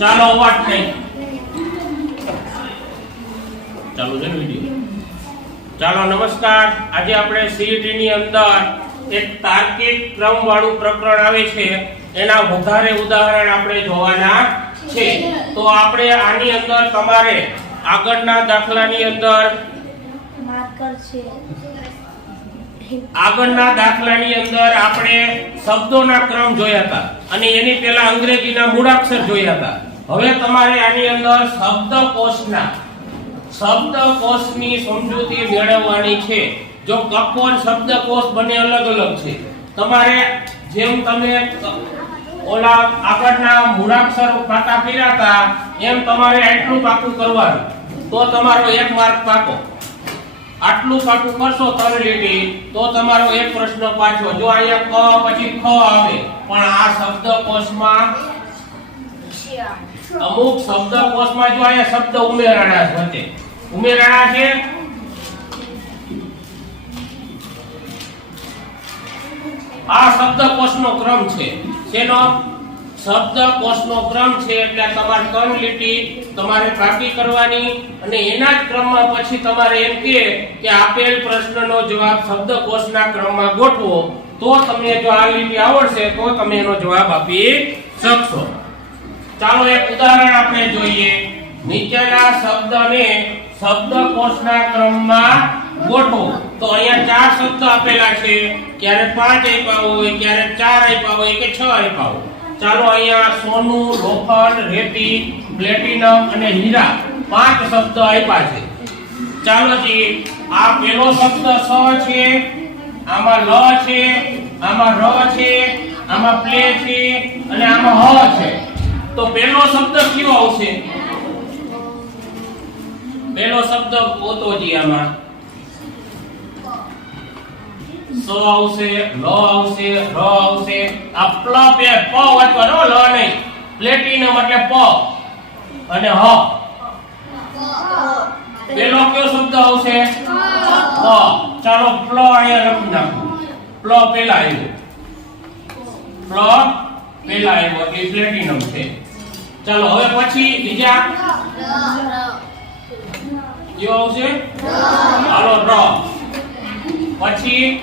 ચાલો અવાજ નહીં ચાલુ છે વીડિયો. ચાલો નમસ્કાર. આજે આપણે સીઈટી ની અંદર એક તાર્કિક ક્રમ વાળું પ્રકરણ આવે છે. એના વધારે ઉદાહરણ આપણે જોવાના છે. તો આપણે આની અંદર તમારે આગળના દાખલાની અંદર આગળના દાખલાની અંદર આપણે શબ્દોના ક્રમ જોયા હતા. અને એની પહેલા અંગ્રેજીના મૂળાક્ષર જોયા હતા. હવે તમારે આની અંદર શબ્દકોશના, શબ્દકોશની સમજૂતી મેળવવાની છે. જો કપોન શબ્દકોશ બંને અલગ અલગ છે. તમારે જેમ તમે ઓલા આગળના મૂળાક્ષર પાકા કર્યા હતા, એમ તમારે આટલું પાકું કરવાનું. તો તમારો એક માર્ક પાકો. આટલું પાકું કરશો ત્રણ લીટી તો તમારો એક પ્રશ્ન પાછો. જો અહીંયા ક પછી ખ આવે, પણ આ શબ્દકોશમાં અમુક શબ્દકોશમાં જો આયા શબ્દ ઉમેરાણા છે વચ્ચે ઉમેરાણા છે? આ શબ્દકોશનો ક્રમ છે. શેનો? શબ્દકોશનો ક્રમ છે એટલે તમારે ત્રણ લીટી તમારે પાકી કરવાની અને એના જ ક્રમમાં પછી તમારે એમ કે કે આપેલ પ્રશ્નનો જવાબ શબ્દકોશના ક્રમમાં ગોઠવો. તો તમને જો આ લીટી આવડશે તો તમે એનો જવાબ આપી શકશો. ચાલો એક ઉદાહરણ આપણે જોઈએ. નીચેના શબ્દને શબ્દકોશના ક્રમમાં ગોઠવો. તો અહીંયા ચાર શબ્દ આપેલા છે. ક્યારે પાંચ આપ્યા હોય, ક્યારે ચાર આપ્યા હોય, કે છ આપ્યા હોય. ચાલો અહીંયા સોનું, લોખંડ, રેતી, પ્લેટિનમ અને હીરા પાંચ શબ્દ આપ્યા છે. ચાલો જી, આ પેલો શબ્દ સ છે, આમાં લ છે, આમાં ર છે, આમાં પ્લે છે, અને આમાં હ છે. તો પેલો શબ્દ કયો આવશે? પેલો શબ્દ પોતોજી આમાં. સ આવશે, લ આવશે, ર આવશે. આ પ્લ પે પ વાંચવાનો લ નહીં. પ્લેટિનમ એટલે પ અને હ. પેલો કયો શબ્દ આવશે? પ. ચાલો પ્લ અહીંયા લખી નાખો. પ્લ પેલા આવ્યો. પ્લ પેલા આવ્યો, એ પ્લેટિનમ છે. ચાલો, હવે પછી બીજા? કયો આવશે? હાલો ર પછી?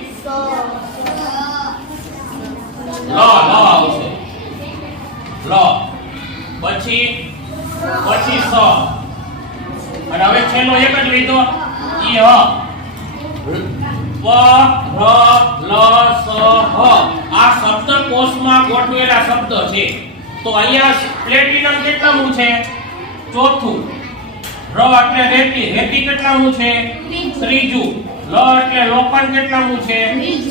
લ લ આવશે. લ પછી? પછી સ. અને હવે છેલ્લો એક જ લીધો. ઈ હ. પ ર, લ, સ, હ. આ શબ્દકોશમાં ગોઠવેલા શબ્દ છે. તો અહીંયા પ્લેટિનમ કેટલામું છે? ચોથું. ર એટલે રેતી રેતી કેટલામું છે? ત્રીજું. લ એટલે લોખંડ કેટલામું છે?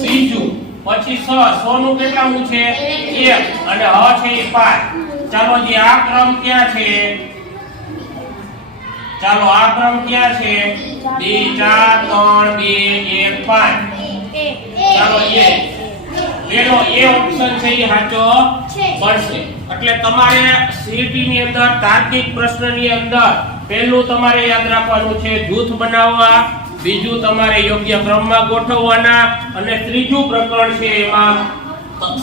ત્રીજું. પછી સ સોનું કેટલામું છે? એક. અને હ છે એ પાંચ. ચાલો જે આ ક્રમ ક્યાં છે? ચાલો આ ક્રમ ક્યાં છે? બે ચાર ત્રણ બે એક પાંચ. ચાલો એ. પેલો એ ઓપ્શન છે એ સાચો પડશે એટલે તમારે સીટી ની અંદર તાર્કિક પ્રશ્નની અંદર પહેલું તમારે યાદ રાખવાનું છે, જૂથ બનાવવા, બીજું તમારે યોગ્ય ક્રમમાં ગોઠવવાના, અને ત્રીજું પ્રકરણ છે એમાં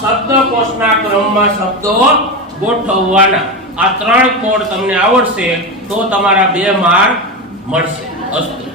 શબ્દકોશના ક્રમમાં શબ્દો ગોઠવવાના. આ ત્રણ કોડ તમને આવડશે, તો તમારા બે માર્ક મળશે. અસ્તુ.